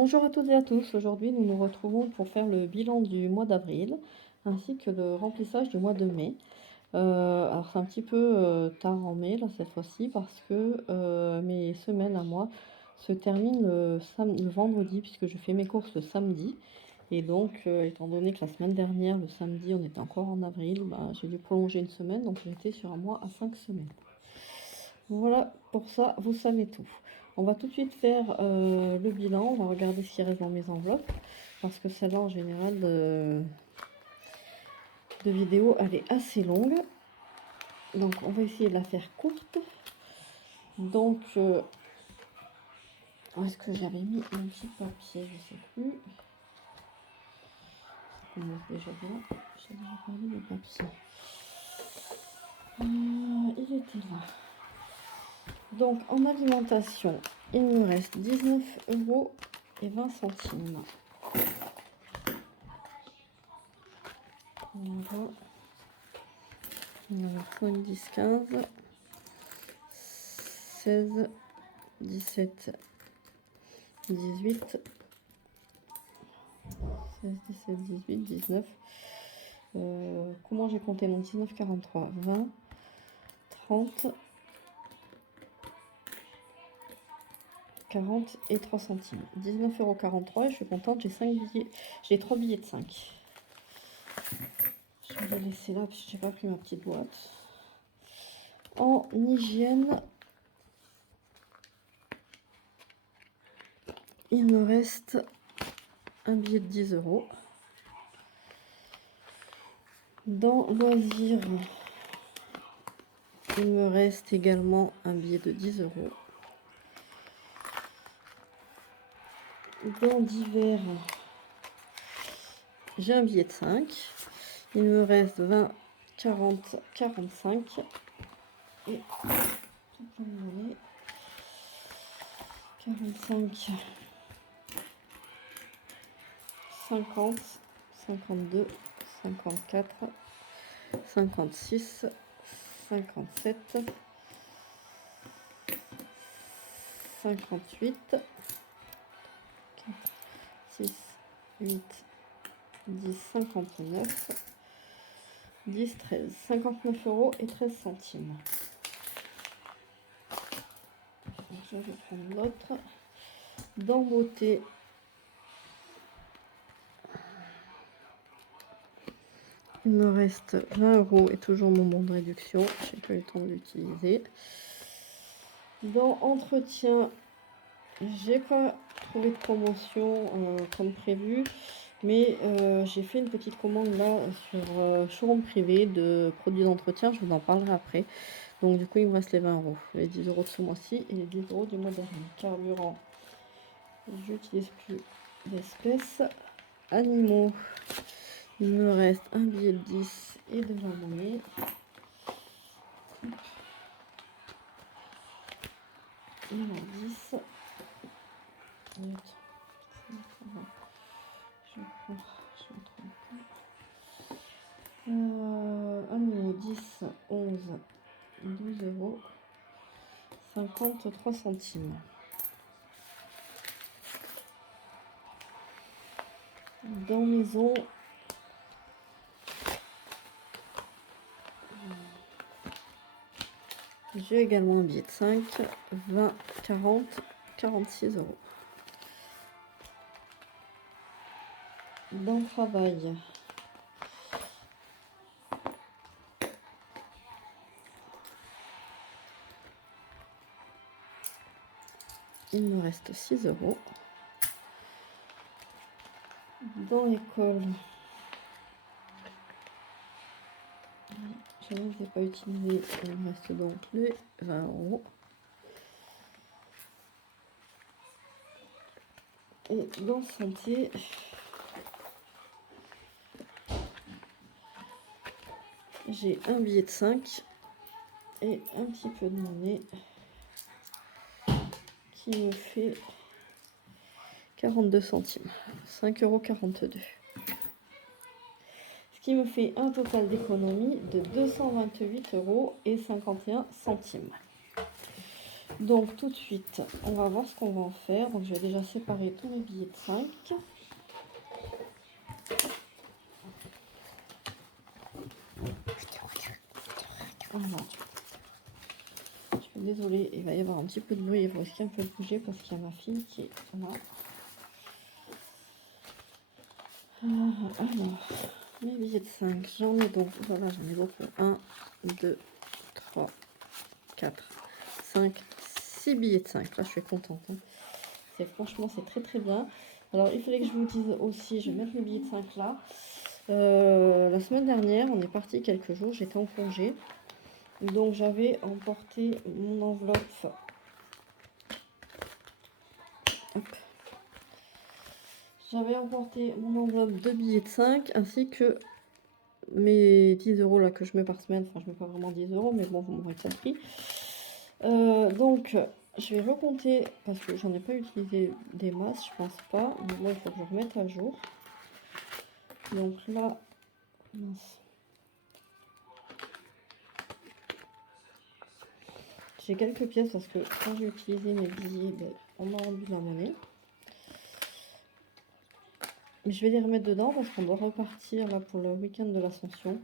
Bonjour à toutes et à tous. Aujourd'hui, nous nous retrouvons pour faire le bilan du mois d'avril ainsi que le remplissage du mois de mai. Alors c'est un petit peu tard en mai là cette fois-ci parce que mes semaines à moi se terminent le vendredi puisque je fais mes courses le samedi. Et donc, étant donné que la semaine dernière, le samedi, on était encore en avril, bah, j'ai dû prolonger une semaine, donc j'étais sur un mois à 5 semaines. Voilà, pour ça, vous savez tout. On va tout de suite faire le bilan. On va regarder ce qui reste dans mes enveloppes. Parce que celle-là, en général, de vidéo, elle est assez longue. Donc, on va essayer de la faire courte. Donc, où est-ce que j'avais mis mon petit papier? Je sais plus. Ça commence déjà bien. J'ai déjà perdu le papier. Il était là. Donc, en alimentation, il me reste 19,20 €. Voilà. On a 5, 10, 15, 16, 17, 18, 16, 17, 18, 19. Comment j'ai compté mon 19, 43, 20, 30, 40 et 3 centimes. 19,43 € et je suis contente, j'ai 5 billets, j'ai 3 billets de 5. Je vais les laisser là parce que j'ai pas pris ma petite boîte. En hygiène, il me reste un billet de 10 €. Dans loisirs, il me reste également un billet de 10 €. Dans divers, j'ai un billet de 5. Il me reste 20, 40, 45 et tout plein de monnaie. 45, 50, 52, 54, 56, 57, 58, 4, 6, 8, 10, 59, 10, 13, 59 € et 13 centimes. Je vais prendre l'autre. Dans beauté, il me reste 20 € et toujours mon bon de réduction. Je n'ai pas eu le temps de l'utiliser. Dans entretien, j'ai pas trouvé de promotion comme prévu, mais j'ai fait une petite commande là sur showroom privé de produits d'entretien. Je vous en parlerai après. Donc du coup, il me reste les 20 €, les 10 € de ce mois-ci et les 10 € du mois dernier. Carburant, j'utilise plus d'espèces. Animaux, il me reste un billet de 10 et de la monnaie. Il en a 10. Animaux 10, 11, 12 €, 53 centimes. Dans maison, j'ai également un billet de 5, 20, 40, 46 €. Dans travail, il me reste 6 €. Dans l'école, je ne les ai pas utilisés, il me reste donc les 20 €. Et dans santé, j'ai un billet de 5 et un petit peu de monnaie qui me fait 42 centimes, 5,42 €. Ce qui me fait un total d'économie de 228 € et 51 centimes. Donc tout de suite, on va voir ce qu'on va en faire. Donc je vais déjà séparer tous mes billets de 5. Voilà. Je suis désolée, il va y avoir un petit peu de bruit, il faut aussi un peu bouger parce qu'il y a ma fille qui est là. Alors, mes billets de 5, j'en ai donc, voilà, j'en ai beaucoup. 1, 2, 3, 4, 5, 6 billets de 5. Là, je suis contente. Hein. Franchement, c'est très très bien. Alors, il fallait que je vous dise aussi, je vais mettre mes billets de 5 là. La semaine dernière, on est parti quelques jours, j'étais en congé. Donc, j'avais emporté mon enveloppe. Hop. J'avais emporté mon enveloppe de billets de 5 ainsi que mes 10 euros là que je mets par semaine. Enfin, je mets pas vraiment 10 euros, mais bon, vous m'aurez compris. Donc, je vais recompter parce que j'en ai pas utilisé des masses, je pense pas. Mais moi, il faut que je remette à jour. Donc là, mince. J'ai quelques pièces parce que quand j'ai utilisé mes billets, ben, on m'a rendu de la monnaie. Mais je vais les remettre dedans parce qu'on doit repartir là pour le week-end de l'Ascension.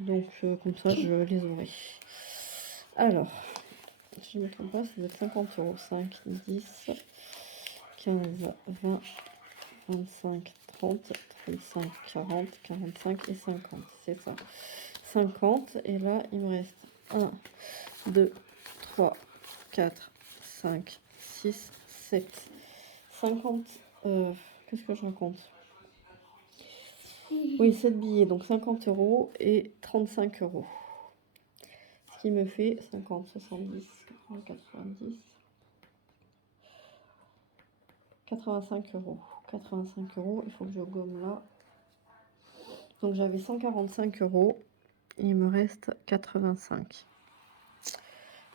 Donc comme ça, je les aurai. Alors, si je ne me trompe pas, ça doit être 50 euros. 5, 10, 15, 20, 25, 30, 35, 40, 45 et 50. C'est ça. 50. Et là, il me reste 1, 2, 3, 4, 5, 6, 7. 50. Qu'est-ce que je raconte? Oui, 7 billets. Donc 50 euros et 35 euros. Ce qui me fait 50, 70, 80, 90. 85 euros. 85 euros, il faut que je gomme là. Donc j'avais 145 euros. Il me reste 85.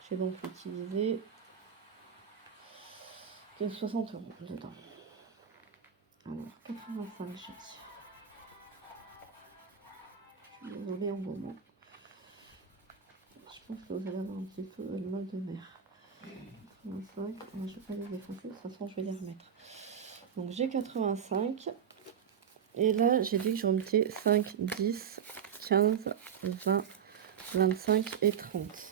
J'ai donc utilisé 60 euros dedans. Alors 85, j'ai dit. Désolée en moment. Je pense que vous allez avoir un petit peu de mal de mer. 85, moi je vais pas les effacer, de toute façon je vais les remettre. Donc j'ai 85. Et là, j'ai dit que je remettais 5, 10, 15, 20, 25 et 30.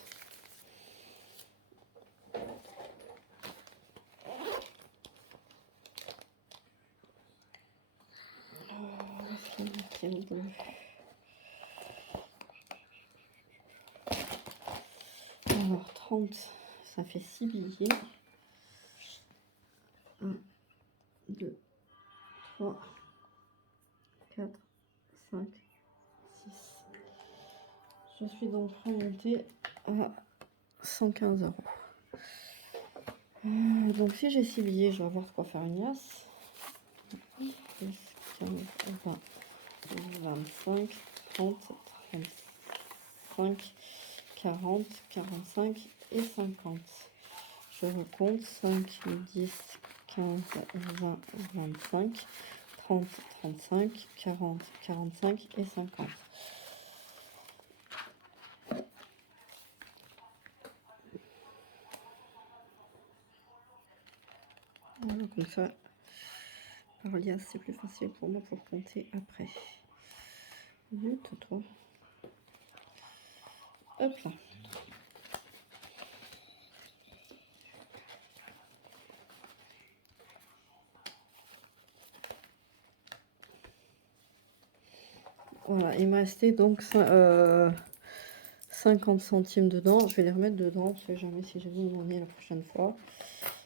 Alors, 30, ça fait 6 billets. 1, 2, 3, 4, 5, 6. Je suis donc remontée à 115 euros. Donc si j'ai 6 billets, je vais avoir de quoi faire une liasse. 10, 15, 20, 25, 30, 35, 40, 45 et 50. Je recompte 5, 10, 15, 20, 25, 30, 35, 40, 45 et 50. Voilà, comme ça, par liasse, c'est plus facile pour moi pour compter après. Vite, toi. Hop là. Voilà, il m'a resté donc 50 centimes dedans. Je vais les remettre dedans, je sais jamais si j'ai vu une monnaie la prochaine fois.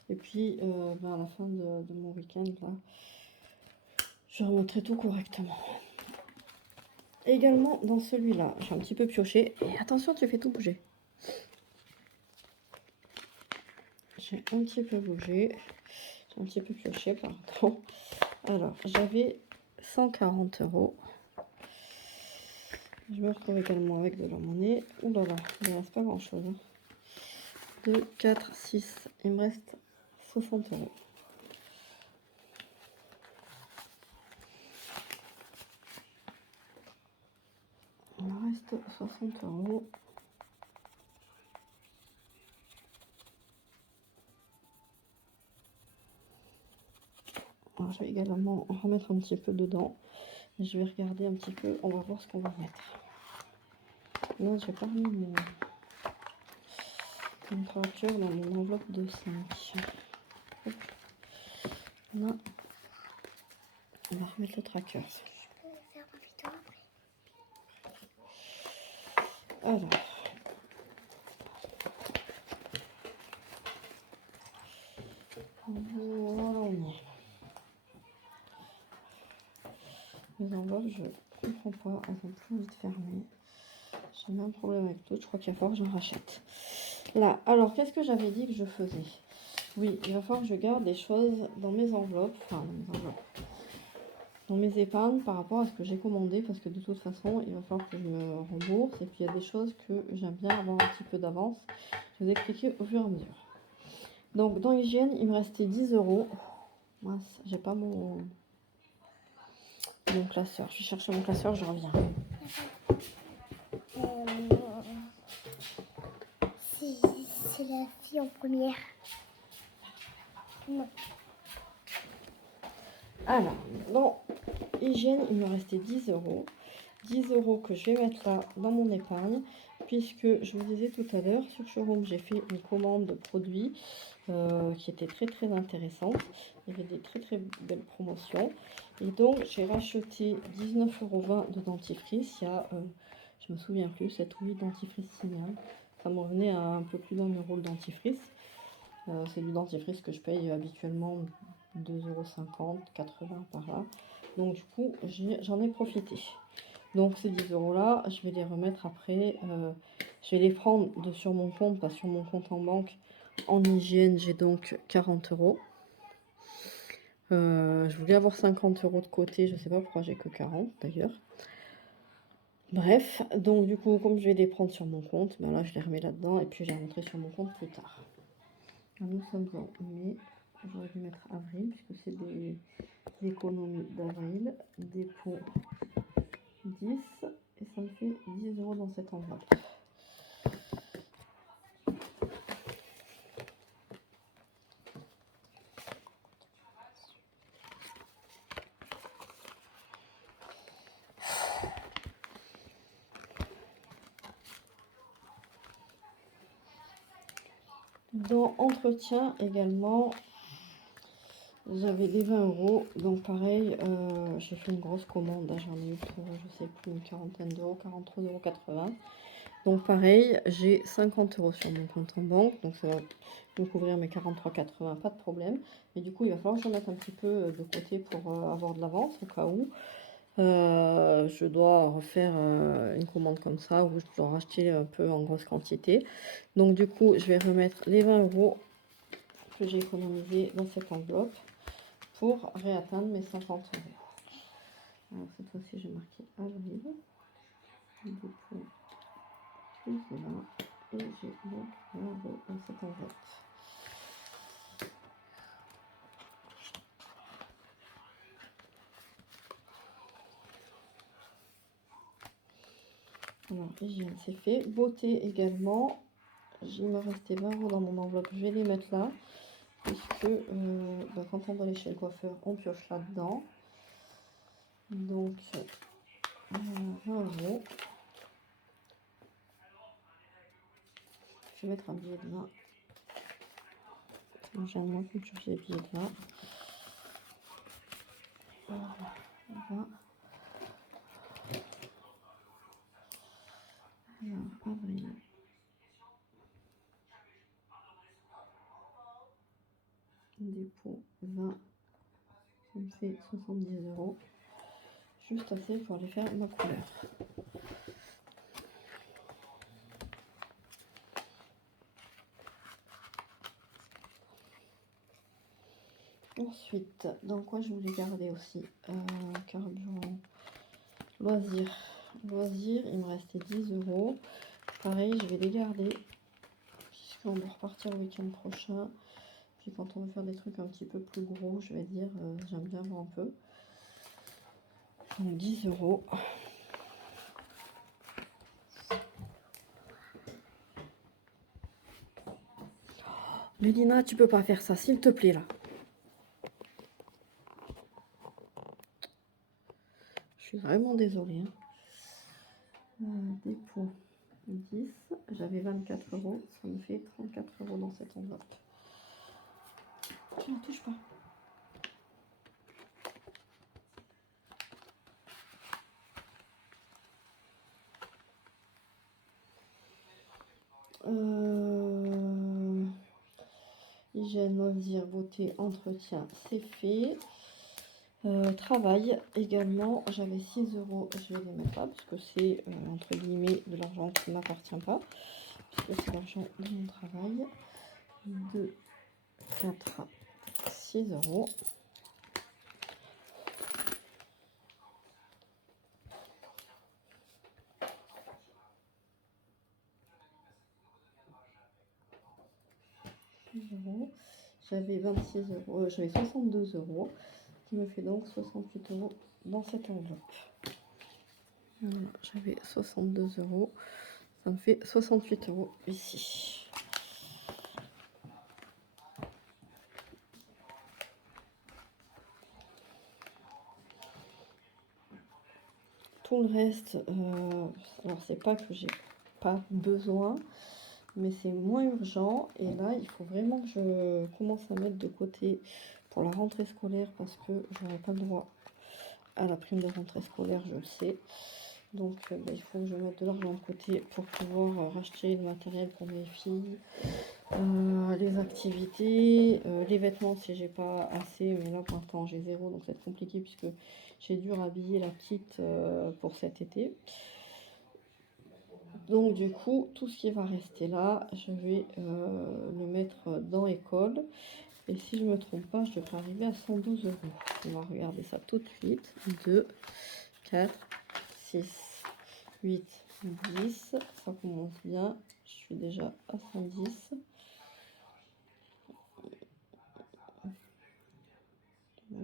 Et puis, à la fin de mon week-end, là, je remettrai tout correctement. Également, dans celui-là, j'ai un petit peu pioché. Et attention, tu fais tout bouger. J'ai un petit peu bougé. J'ai un petit peu pioché, pardon. Alors, j'avais 140 euros. Je me retrouve également avec de la monnaie. Ouh là là, il ne reste pas grand-chose. 2, 4, 6. Il me reste 60 euros. Il me reste 60 euros. Alors, je vais également en remettre un petit peu dedans. Je vais regarder un petit peu, on va voir ce qu'on va mettre. Là, j'ai pas mis mon température dans mon enveloppe de 5. Hop. Là, on va remettre le tracker. Alors, voilà, on y est. Les enveloppes, je comprends pas, elles ont plus envie de fermer. J'ai même un problème avec tout, je crois qu'il va falloir que j'en rachète. Là, alors, qu'est-ce que j'avais dit que je faisais? Oui, il va falloir que je garde des choses dans mes enveloppes, dans mes épargnes par rapport à ce que j'ai commandé, parce que de toute façon, il va falloir que je me rembourse. Et puis, il y a des choses que j'aime bien avoir un petit peu d'avance. Je vais vous expliquer au fur et à mesure. Donc, dans l'hygiène, il me restait 10 €. Mince, j'ai pas mon classeur. Je vais chercher mon classeur, je reviens. C'est la fille en première. Non. Alors, dans hygiène, il me restait 10 €. 10 € que je vais mettre là dans mon épargne, puisque je vous disais tout à l'heure, sur Showroom, j'ai fait une commande de produits qui était très très intéressante. Il y avait des très très belles promotions. Et donc, j'ai racheté 19,20 € de dentifrice. Il y a, je me souviens plus, 7 ou 8 dentifrice Signal. Ça me revenait à un peu plus d'1 € le dentifrice. C'est du dentifrice que je paye habituellement 2,50 €, 80 par là. Donc du coup, j'en ai profité. Donc ces 10 € là, je vais les remettre après. Je vais les prendre sur mon compte, pas sur mon compte en banque. En hygiène, j'ai donc 40 €. Je voulais avoir 50 € de côté, je ne sais pas pourquoi j'ai que 40 d'ailleurs. Bref, donc du coup, comme je vais les prendre sur mon compte, ben là je les remets là-dedans et puis je les rentrerai sur mon compte plus tard. Alors, nous sommes en mai, j'aurais dû mettre avril puisque c'est des économies d'avril, dépôt 10 et ça me fait 10 € dans cette enveloppe. Dans entretien également, j'avais des 20 €, donc pareil, j'ai fait une grosse commande, là j'en ai eu pour, je sais plus, une quarantaine d'euros, 43,80 €. Donc pareil, j'ai 50 € sur mon compte en banque, donc ça va me couvrir mes 43,80 €, pas de problème. Mais du coup, il va falloir que je mette un petit peu de côté pour avoir de l'avance au cas où. Je dois refaire une commande comme ça, ou je dois racheter un peu en grosse quantité. Donc du coup, je vais remettre les 20 € que j'ai économisés dans cette enveloppe pour réatteindre mes 50 €. Alors cette fois-ci, j'ai marqué avril. Dépôt plus de 20. Et j'ai donc 20 € dans cette enveloppe. Alors, hygiène, c'est fait. Beauté également. Il me restait 20 € dans mon enveloppe. Je vais les mettre là. Puisque quand on doit aller chez le coiffeur, on pioche là-dedans. Donc, 20 €. Je vais mettre un billet de 20. J'ai un moins que j'ai les billets de 20. Voilà, 20. Alors, avril. Dépôt 20. Ça me fait 70 €. Juste assez pour aller faire ma couleur. Ensuite, dans quoi je voulais garder aussi carburant, loisirs. Loisirs, il me restait 10 €. Pareil, je vais les garder puisqu'on doit repartir le week-end prochain. Puis quand on veut faire des trucs un petit peu plus gros, je vais dire, j'aime bien voir un peu. Donc 10 €. Mélina, tu peux pas faire ça, s'il te plaît, là. suis vraiment désolée. Dépôt 10, j'avais 24 euros, ça me fait 34 euros dans cette enveloppe. Tu ne touches pas. Hygiène, loisirs, beauté, entretien, c'est fait. Travail également, j'avais 6 euros, je vais les mettre là parce que c'est entre guillemets de l'argent qui ne m'appartient pas, puisque c'est l'argent de mon travail. 2, 4, 6 euros. J'avais 26 euros, j'avais 62 euros, qui me fait donc 68 euros dans cette enveloppe. Voilà, j'avais 62 euros, ça me fait 68 euros ici. Tout le reste, alors c'est pas que j'ai pas besoin, mais c'est moins urgent. Et là, il faut vraiment que je commence à mettre de côté pour la rentrée scolaire parce que j'aurai pas le droit à la prime de rentrée scolaire, je le sais. Donc il faut que je mette de l'argent de côté pour pouvoir racheter le matériel pour mes filles, les activités, les vêtements si j'ai pas assez, mais là pour l'instant j'ai zéro, donc c'est compliqué puisque j'ai dû rhabiller la petite pour cet été. Donc du coup, tout ce qui va rester là, je vais le mettre dans école. Et si je me trompe pas, je devrais arriver à 112 euros. On va regarder ça tout de suite. 2, 4, 6, 8, 10. Ça commence bien. Je suis déjà à 110.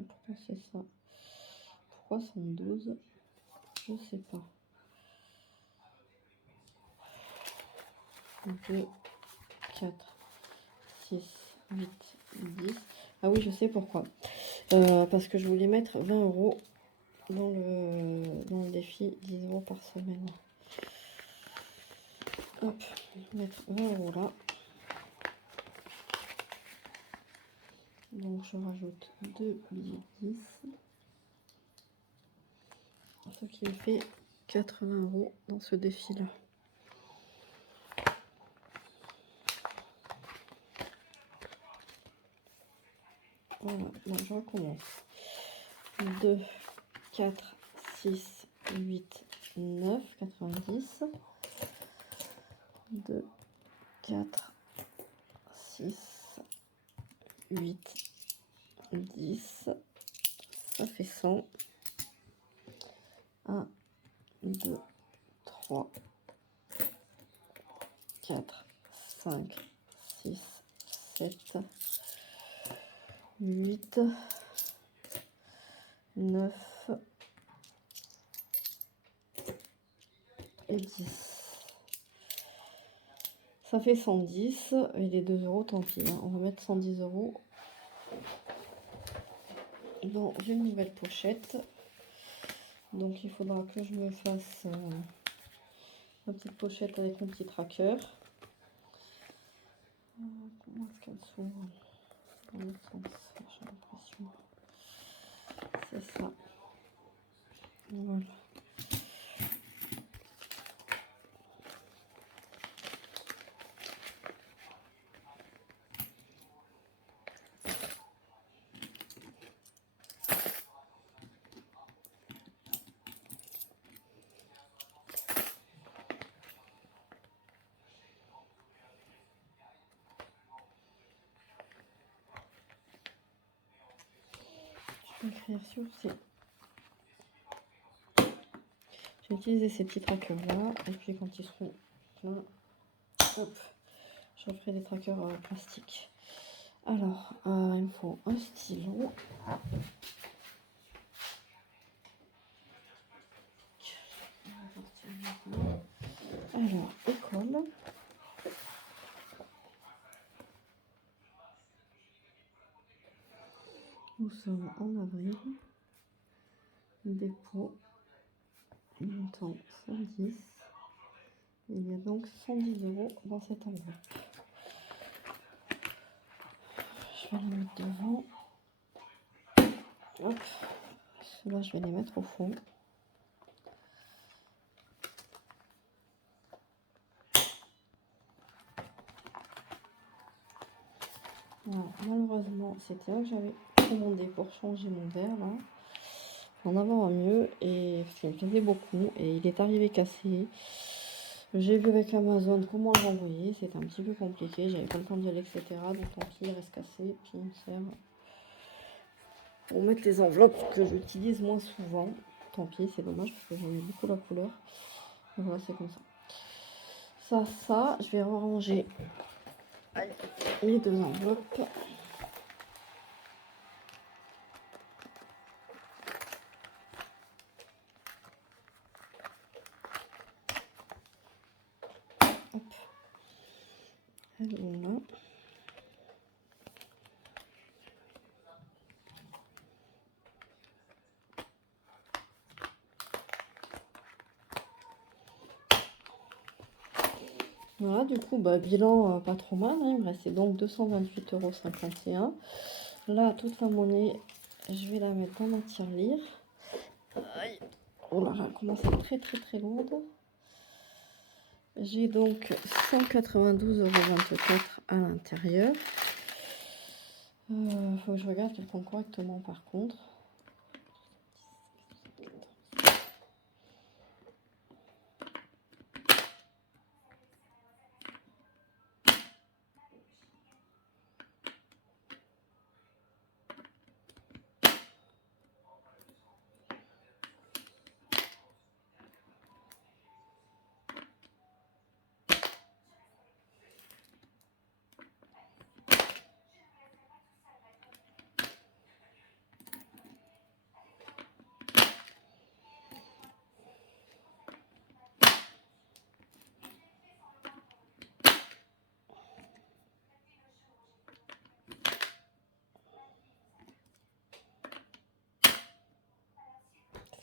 Pourquoi c'est ça? Pourquoi 112? Je sais pas. 2, 4, 6, 8, 10. Ah oui, je sais pourquoi. Parce que je voulais mettre 20 euros dans le défi 10 euros par semaine. Hop, mettre 20 euros là. Donc je rajoute 2 billets 10. Ce qui me fait 80 euros dans ce défi là. Voilà, donc je recommence. 2, 4, 6, 8, 9, 90. 2, 4, 6, 8, 10. Ça fait 100. 1, 2, 3, 4, 5, 6, 7, 8, 9 et 10. Ça fait 110 et les 2 euros, tant pis. Hein. On va mettre 110 euros dans une nouvelle pochette. Donc il faudra que je me fasse ma petite pochette avec mon petit tracker. Comment est-ce qu'elle s'ouvre dans l'autre sens? J'ai l'impression. C'est ça. Voilà. Je vais écrire sur ces. J'ai utilisé ces petits trackers là et puis quand ils seront pleins, hop, je ferai des trackers plastiques. Alors, il me faut un stylo. Alors, école. Nous sommes en avril. Dépôt montant 110. Il y a donc 110 € dans cette enveloppe. Je vais les mettre devant. Hop. Ceux-là, je vais les mettre au fond. Voilà. Malheureusement, c'était là que j'avais commandé pour changer mon verre là. En avoir un mieux et parce qu'il me plaisait beaucoup et il est arrivé cassé. J'ai vu avec Amazon comment le renvoyer, c'était un petit peu compliqué, j'avais pas le temps d'y aller, etc. Donc tant pis, il reste cassé, puis il me sert pour mettre les enveloppes que j'utilise moins souvent. Tant pis, c'est dommage parce que j'aimais beaucoup la couleur. Et voilà, c'est comme ça. Ça, je vais ranger mes deux enveloppes. Hop. Elles vont là. Voilà, du coup, bilan pas trop mal, hein. Il me restait donc 228,51 €. Là, toute la monnaie, je vais la mettre dans ma tirelire. Aïe. Oh là là, elle commence à être très très très lourde. J'ai donc 192,24 € à l'intérieur. Faut que je regarde qu'elle compte correctement par contre.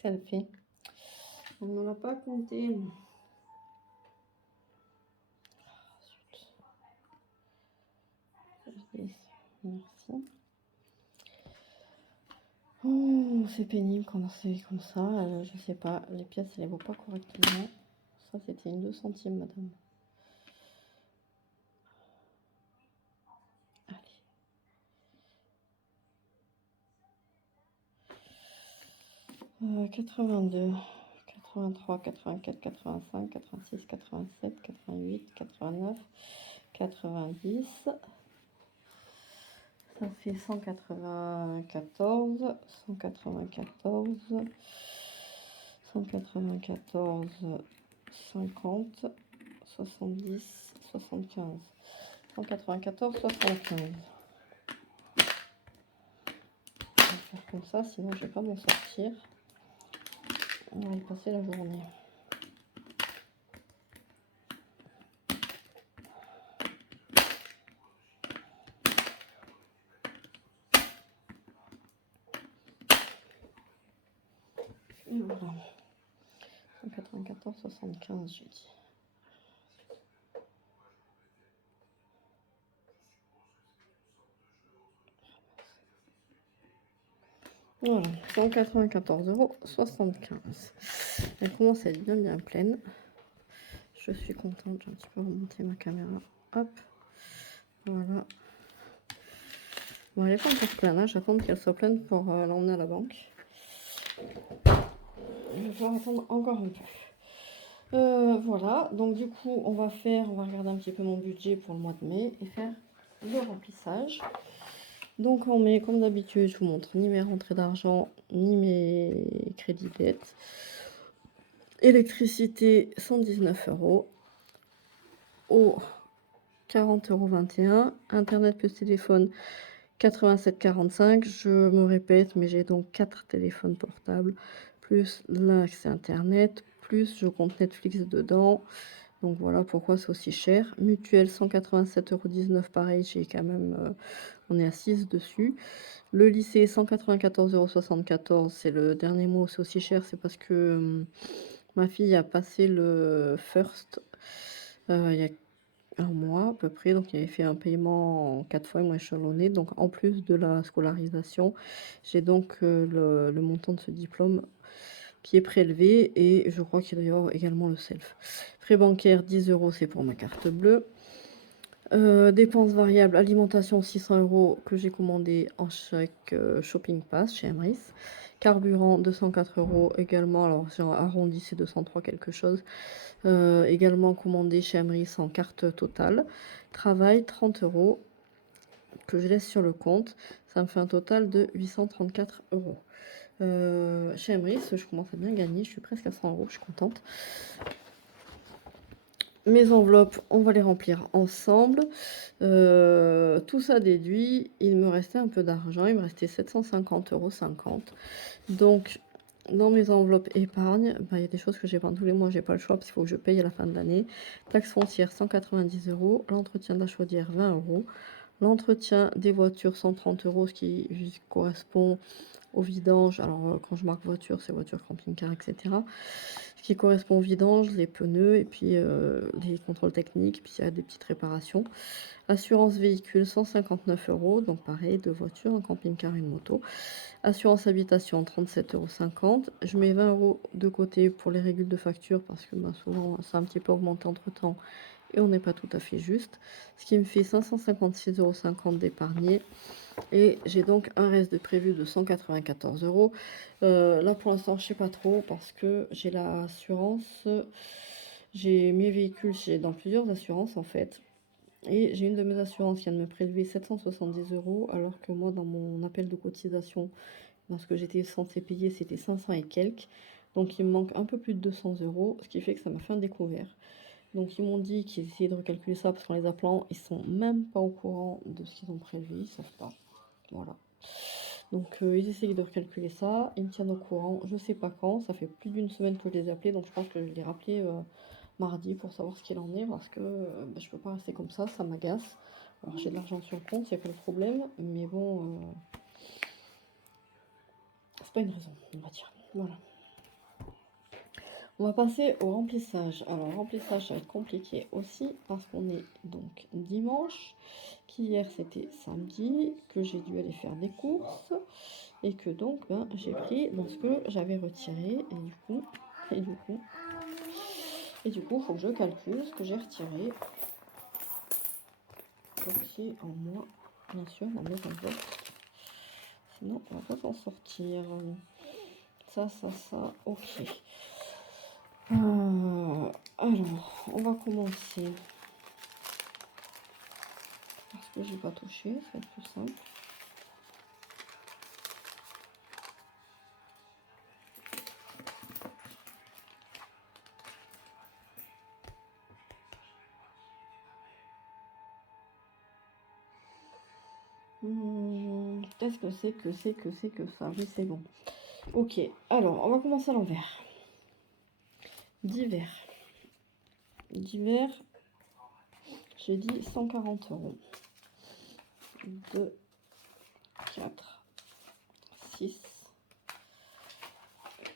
Ça le fait. On ne l'a pas compté. Merci. Oh, c'est pénible quand c'est comme ça. Je sais pas, les pièces, elles ne vaut pas correctement. Ça, c'était une 2 centimes, madame. Allez. 82, 83, 84, 85, 86, 87, 88, 89, 90. Ça fait 194, 194, 194, 50, 70, 75. 194, 75. On va faire comme ça, sinon je vais pas m'en sortir. On va y passer la journée. Et voilà. 194, 75, j'ai dit. Voilà, 194,75 €. Elle commence à être bien pleine. Je suis contente, j'ai un petit peu remonté ma caméra. Hop, voilà. Bon, elle n'est pas encore pleine, hein. J'attends qu'elle soit pleine pour l'emmener à la banque. Je vais pouvoir attendre encore un peu. Voilà, donc du coup, on va regarder un petit peu mon budget pour le mois de mai et faire le remplissage. Donc on met, comme d'habitude, je vous montre ni mes rentrées d'argent, ni mes crédits dettes. Électricité, 119 €. Eau, 40,21 €. Internet plus téléphone, 87,45 €. Je me répète, mais j'ai donc 4 téléphones portables, plus l'accès Internet, plus je compte Netflix dedans. Donc voilà pourquoi c'est aussi cher. Mutuelle, 187,19 €, pareil, j'ai quand même, on est à 6 dessus. Le lycée, 194,74 €, c'est le dernier mois où c'est aussi cher, c'est parce que Ma fille a passé le first il y a un mois à peu près, donc il avait fait un paiement en 4 fois, ils m'ont échelonné. Donc en plus de la scolarisation, j'ai donc le montant de ce diplôme qui est prélevé et je crois qu'il doit y avoir également le self. Frais bancaires 10 €, c'est pour ma carte bleue. Dépenses variables, alimentation 600 € que j'ai commandé en chèque shopping pass chez Emrys. Carburant 204 € également, alors j'ai arrondi, c'est 203 quelque chose. Également commandé chez Emrys en carte totale. Travail 30 € que je laisse sur le compte. Ça me fait un total de 834 €. Chez Emrys, je commence à bien gagner, je suis presque à 100 €, je suis contente. Mes enveloppes, on va les remplir ensemble. Tout ça déduit, il me restait un peu d'argent, il me restait 750,50 €. Donc, dans mes enveloppes épargne, bah, il y a des choses que j'épargne tous les mois, j'ai pas le choix parce qu'il faut que je paye à la fin de l'année. Taxe foncière 190 €, l'entretien de la chaudière 20 €, l'entretien des voitures 130 €, ce qui correspond au vidange. Alors, quand je marque voiture, c'est voiture, camping-car, etc. Ce qui correspond au vidange, les pneus et puis les contrôles techniques, puis il y a des petites réparations. Assurance véhicule 159 €, donc pareil, deux voitures, un camping-car, une moto. Assurance habitation 37,50 €. Je mets 20 € de côté pour les régules de facture parce que ben, souvent ça a un petit peu augmenté entre temps et on n'est pas tout à fait juste. Ce qui me fait 556,50 € d'épargnés. Et j'ai donc un reste de prévu de 194 €. Là pour l'instant je sais pas trop parce que j'ai l'assurance, j'ai mes véhicules dans plusieurs assurances en fait. Et j'ai une de mes assurances qui vient de me prélever 770 € alors que moi dans mon appel de cotisation, dans ce que j'étais censée payer, c'était 500 et quelques. Donc il me manque un peu plus de 200 €, ce qui fait que ça m'a fait un découvert. Donc ils m'ont dit qu'ils essayaient de recalculer ça parce qu'en les appelant, ils sont même pas au courant de ce qu'ils ont prélevé, ils savent pas. Voilà. Donc ils essayent de recalculer ça, ils me tiennent au courant, je sais pas quand, ça fait plus d'une semaine que je les ai appelés, donc je pense que je les ai rappelés mardi pour savoir ce qu'il en est, parce que bah, je peux pas rester comme ça m'agace. Alors j'ai de l'argent sur le compte, c'est pas le problème, mais bon, c'est pas une raison, on va dire. Voilà. On va passer au remplissage. Alors le remplissage, ça va être compliqué aussi, parce qu'on est donc dimanche, qu'hier c'était samedi, que j'ai dû aller faire des courses. Et que donc ben, j'ai pris dans ce que j'avais retiré et du coup il faut que je calcule ce que j'ai retiré aussi en moins bien sûr dans mes enveloppes, sinon on va pas s'en sortir. Ça ok. Alors on va commencer parce que j'ai pas touché, ça va être plus simple. Qu'est-ce que c'est que ça? Oui, c'est bon. Ok, alors on va commencer à l'envers. Divers, j'ai dit 140 €. 2, 4, 6,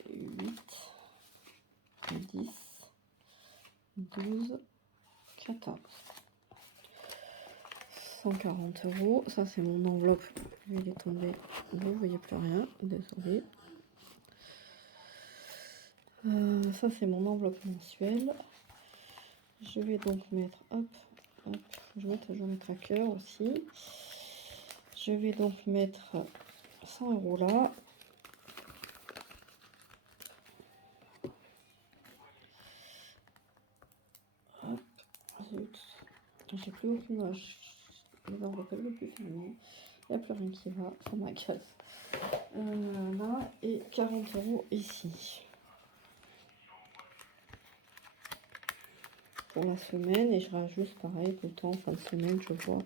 8, 10, 12, 14. 140 €. Ça, c'est mon enveloppe. Il est tombé. Vous voyez plus rien. Désolé. Ça, c'est mon enveloppe mensuelle. Je vais donc mettre, hop, je vais mettre à cœur aussi. Je vais donc mettre 100 € là. Hop, j'ai plus aucune. Les enveloppes elles ne veulent plus fermer. Il n'y a plus rien qui va, ça m'agace. Là, et 40 € ici. Pour la semaine, et je rajoute pareil tout le temps, fin de semaine, je vois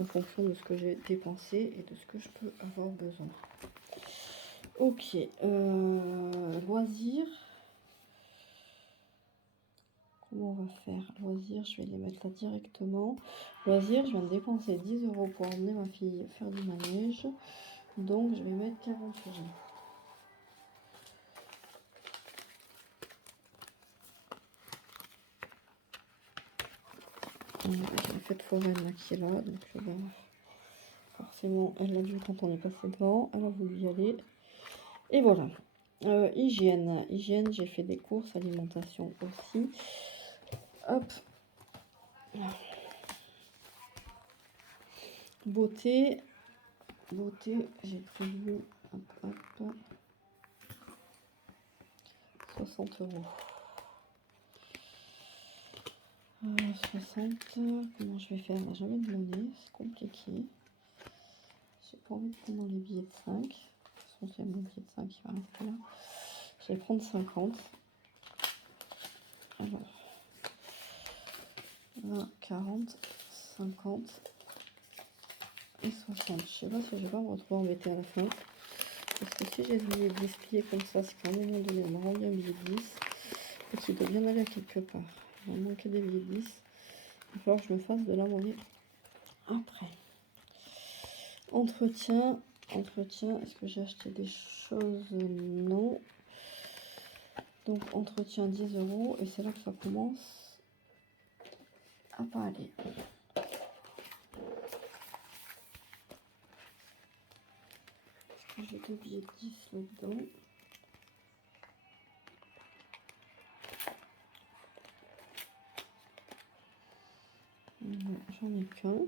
en fonction de ce que j'ai dépensé et de ce que je peux avoir besoin. Ok, loisirs. Comment on va faire? Loisirs, je vais les mettre là directement. Loisirs, je viens de dépenser 10 € pour emmener ma fille faire du manège. Donc, je vais mettre 40 €. J'ai fait foraine là qui est là, donc ben, forcément elle l'a vu quand on est passé devant, elle a voulu y aller. Et voilà. Hygiène, j'ai fait des courses, alimentation aussi. Hop. Beauté, j'ai prévu, hop, 60 €. 60, comment je vais faire? Là, j'avais de monnaie, c'est compliqué. J'ai pas envie de prendre les billets de 5. De toute façon, c'est mon billet de 5 qui va rester là. Je vais prendre 50. Alors, 20, 40, 50 et 60. Je sais pas si je vais pas me retrouver embêtée à la fin. Parce que si j'ai des billets de 10 pliés comme ça, c'est qu'à un moment donné, on m'a rendu un billet de 10 et qu'il doit bien aller à quelque part. Il va me manquer des billets de 10. Il va falloir que je me fasse de la monnaie après. Entretien, est-ce que j'ai acheté des choses? Non. Donc entretien 10 € et c'est là que ça commence à pas aller. J'ai 2 billets de 10 là-dedans. J'en ai qu'un.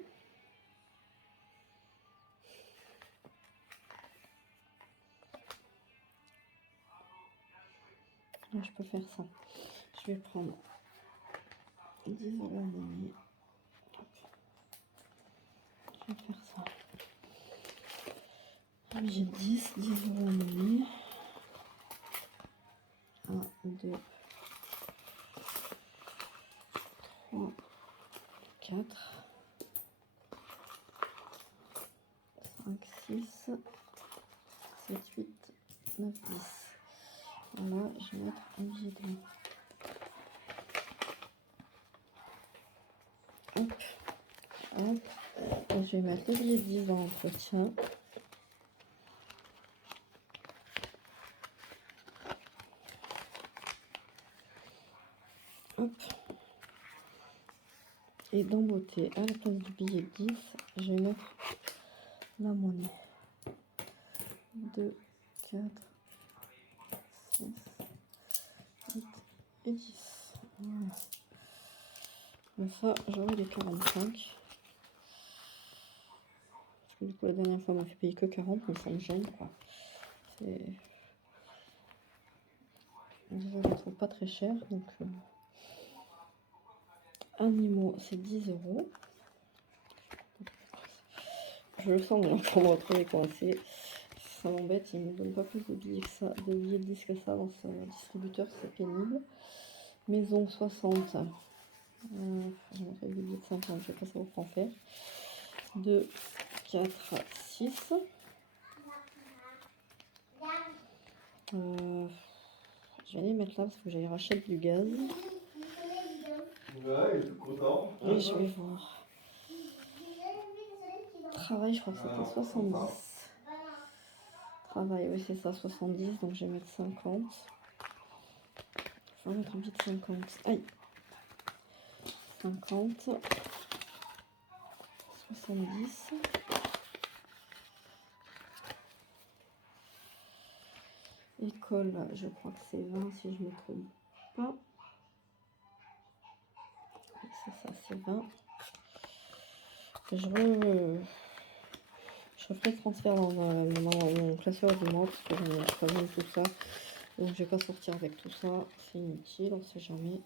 Là, je peux faire ça. Je vais prendre 10 € en monnaie. Je vais faire ça. J'ai 10 € en monnaie. 1, 2, 3, 4, 5, 6, 7, 8, 9, 10. Voilà, je vais mettre un billet de 20. Hop, hop. Et je vais mettre le billet de 10 dans l'entretien. Hop. Et dans beauté, à la place du billet de 10, je vais mettre la monnaie. 2, 4, 6, 8 et 10. Voilà. Mais ça, j'aurai les 45. Parce que du coup, la dernière fois, on m'a fait payer que 40, mais ça me gêne, quoi. C'est... Déjà, je ne trouve pas très cher, donc... Animaux, c'est 10 €. Je le sens bien pour me retrouver coincé. Ça m'embête, il ne me donne pas plus de billets que ça, de billets de 10 que ça dans ce distributeur, c'est pénible. Maison 60. Je vais montrer des billets de 50, je ne sais pas savoir quoi en faire. 2, 4, 6. Je vais les mettre là parce que j'allais racheter du gaz. Ouais, il est tout content. Et je vais voir. Travail, je crois que c'était 70. Travail, oui, c'est ça, 70. Donc je vais mettre 50. Je vais mettre un billet de 50. Aïe! 50. 70. École, je crois que c'est 20 si je ne me trompe pas. C'est ça, c'est 20. Je ferai le transfert dans mon classeur du mois parce que je n'ai pas besoin de tout ça. Donc je vais pas sortir avec tout ça. C'est inutile, on ne sait jamais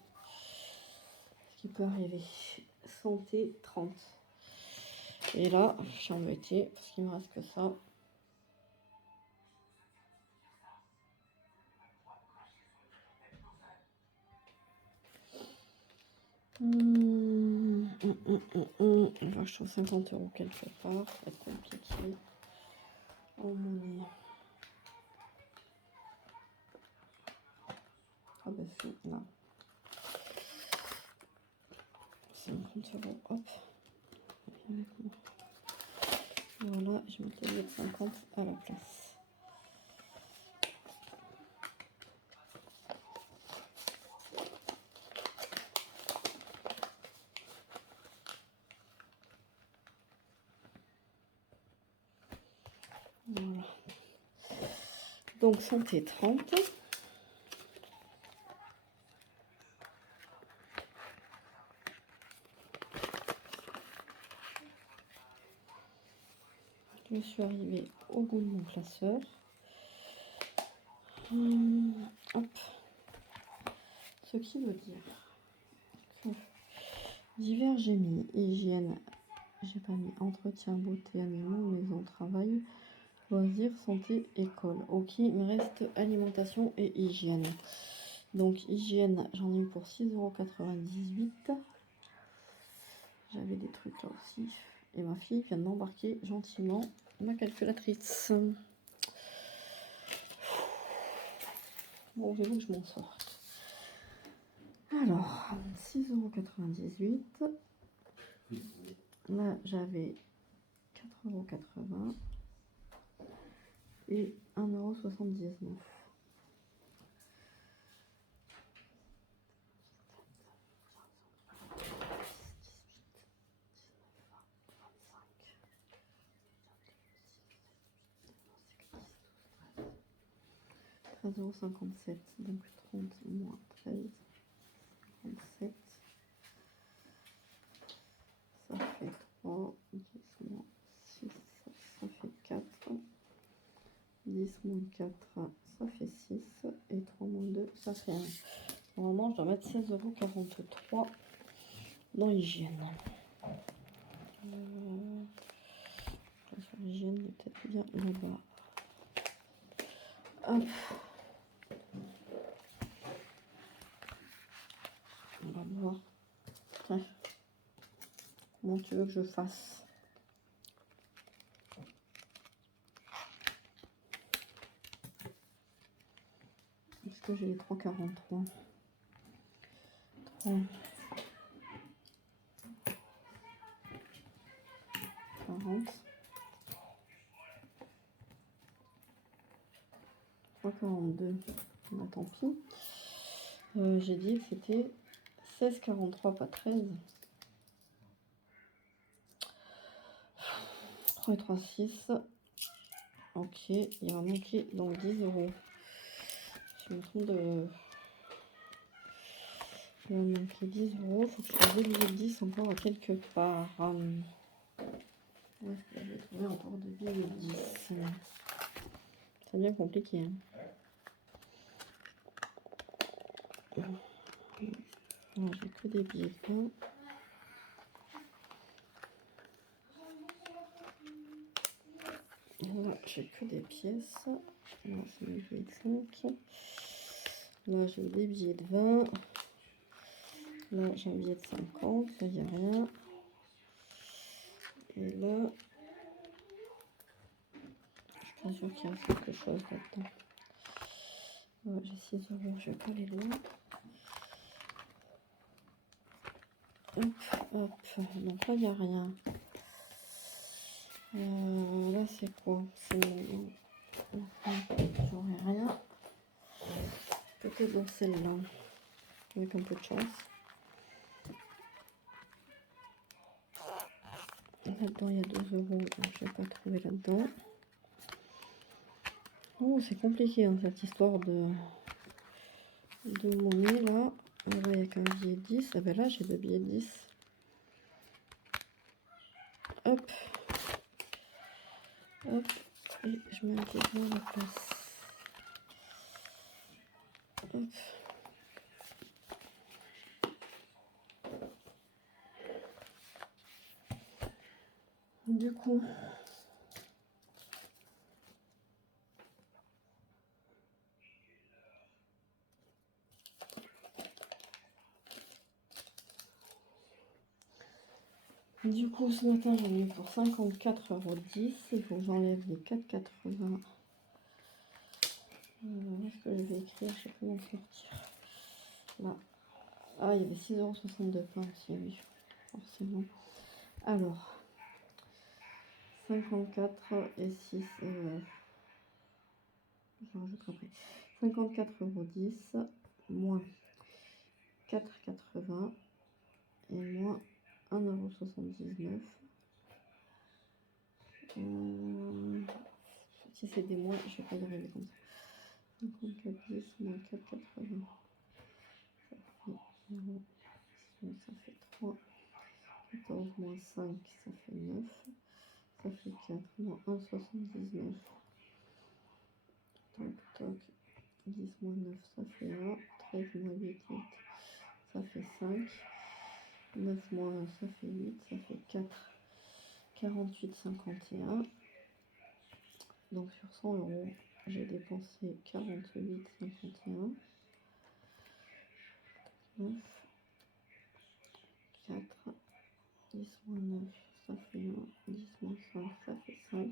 ce qui peut arriver. Santé 30. Et là, je suis embêtée parce qu'il me reste que ça. Il va que je trouve 50 € quelque part. Ça va être compliqué. En monnaie. Ah bah si, là. 50 €, hop. Voilà, je mets le billet de 50 à la place. Voilà. Donc santé 30. Je suis arrivée au bout de mon classeur. Hop. Ce qui veut dire que divers j'ai mis hygiène, j'ai pas mis entretien, beauté, animaux, maison, travail, loisirs, santé, école. Ok, il me reste alimentation et hygiène. Donc hygiène, j'en ai eu pour 6,98 €. J'avais des trucs là aussi. Et ma fille vient d'embarquer gentiment ma calculatrice. Bon, je que je m'en sors. Alors, 6,98 €. Là, j'avais 4,80 € et 1,79 €. €. 57, donc 30 moins 13, 57. Ça fait 3, 10 moins 6, ça fait 4. 10 moins 4, ça fait 6. Et 3 moins 2, ça fait 1. Normalement, je dois mettre 16,43 € dans l'hygiène. L'hygiène est peut-être bien là-bas. Hop. On va voir. Ouais. Comment tu veux que je fasse? Est-ce que j'ai les 3,43? 3, 40. 3,42. Bah, tant pis. J'ai dit que c'était 16,43, pas 13. 3 et 3, 6. Ok, il va manquer donc 10 €. Je me trompe de... Il va manquer 10 €. Il faut que je fasse des billets de 10 encore à quelque part. Où est-ce que je vais trouver encore des billets de 10? C'est bien compliqué. Hein. Là, j'ai que des billets de 1. Là, j'ai que des pièces. Là, c'est des billets de 5. Là, j'ai des billets de 20. Là, j'ai un billet de 50. Là, il n'y a rien. Et là, je suis pas sûre qu'il y a quelque chose là-dedans. Ouais, j'ai 6 €. Je vais pas les loin. Hop, hop. Donc là, il n'y a rien. Là, c'est quoi? C'est mon... J'aurai rien. Peut-être dans celle-là. Avec un peu de chance. Là-dedans, il y a 2 €. Donc je vais pas trouver là-dedans. Oh, c'est compliqué hein, cette histoire de monnaie là. Là, il n'y a qu'un billet de 10. Ah ben là, j'ai 2 billets de 10. Hop. Hop. Et je mets un billet de 20 à la place. Hop. Du coup, ce matin, j'en ai eu pour 54,10 €. Il faut que j'enlève les 4,80. Est-ce que je vais écrire? Je sais pas m'en sortir. Là. Ah, il y avait 6,62 € pain aussi, oui, forcément. Alors, 54 et 6. Je rajoute après. 54,10 € moins 4,80 et moins 1,79 €. Si c'est des moins, je vais pas y arriver comme ça. 54, 10 moins 4, 80. Ça fait 0, ça fait 3. 14 moins 5, ça fait 9. Ça fait 4 moins 1, 79. Toc, toc. 10 moins 9, ça fait 1. 13 moins 8, 8. Ça fait 5. 9 moins 1, ça fait 8. Ça fait 4. 48, 51. Donc sur 100 euros, j'ai dépensé 48, 51. 9. 4. 10 moins 9, ça fait 1. 10 moins 5, ça fait 5.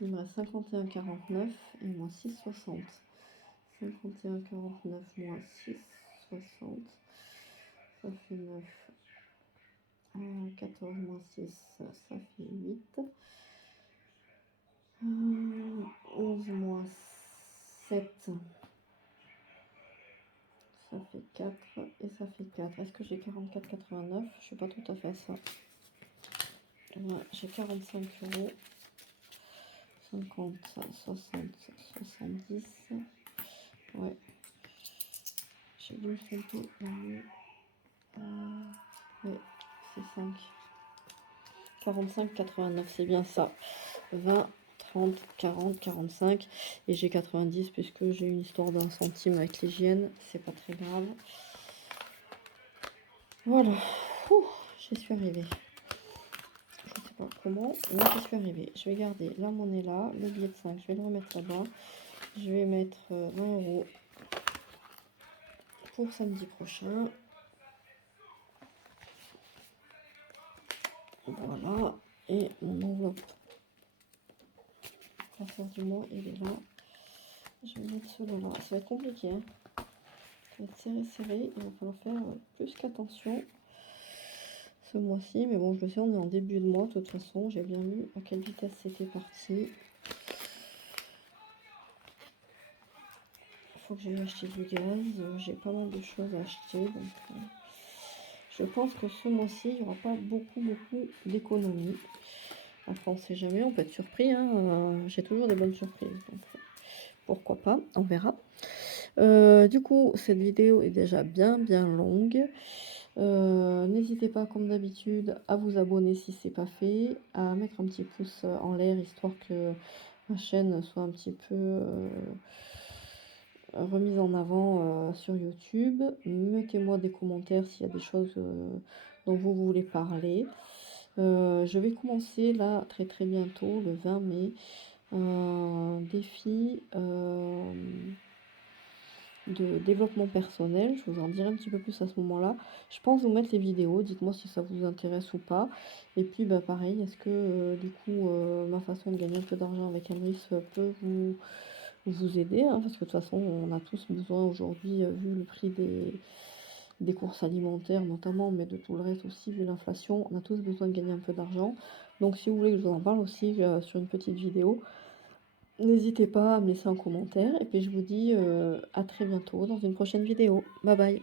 Il me reste 51, 49 et moins 6, 60. 51, 49 moins 6, 60. Ça fait 9. 14 moins 6, ça fait 8. 11 moins 7, ça fait 4. Et ça fait 4. Est-ce que j'ai 44, 89? Je ne suis pas tout à fait à ça. Ouais, j'ai 45 euros. 50, 60, 70. Ouais. J'ai dû me tromper. Ouais, c'est 5. 45, 89, c'est bien ça. 20, 30, 40, 45. Et j'ai 90 puisque j'ai une histoire d'un centime avec l'hygiène. C'est pas très grave. Voilà. J'y suis arrivée. Je ne sais pas comment, mais j'y suis arrivée. Je vais garder la monnaie là, le billet de 5, je vais le remettre là-bas. Je vais mettre 20 euros pour samedi prochain. Voilà. Et mon enveloppe pour la fin du mois, il est là. Je vais mettre cela là. Ça va être compliqué. Hein. Ça va être serré, serré. Il va falloir faire plus qu'attention ce mois-ci. Mais bon, je le sais, on est en début de mois. De toute façon, j'ai bien vu à quelle vitesse c'était parti. Il faut que j'aille acheter du gaz. J'ai pas mal de choses à acheter. Donc, je pense que ce mois-ci, il n'y aura pas beaucoup d'économies. Après, on ne sait jamais, on peut être surpris. Hein. J'ai toujours des bonnes surprises. Donc, pourquoi pas, on verra. Du coup, cette vidéo est déjà bien longue. N'hésitez pas, comme d'habitude, à vous abonner si ce n'est pas fait, à mettre un petit pouce en l'air, histoire que ma chaîne soit un petit peu remise en avant sur YouTube. Mettez-moi des commentaires s'il y a des choses dont vous voulez parler. Je vais commencer là très bientôt, le 20 mai, un défi de développement personnel. Je vous en dirai un petit peu plus à ce moment-là. Je pense vous mettre les vidéos, dites-moi si ça vous intéresse ou pas. Et puis bah pareil, est-ce que du coup ma façon de gagner un peu d'argent avec Amris peut vous aider, hein, parce que de toute façon on a tous besoin aujourd'hui, vu le prix des courses alimentaires notamment, mais de tout le reste aussi, vu l'inflation, on a tous besoin de gagner un peu d'argent. Donc si vous voulez que je vous en parle aussi sur une petite vidéo, n'hésitez pas à me laisser un commentaire. Et puis je vous dis à très bientôt dans une prochaine vidéo. Bye bye.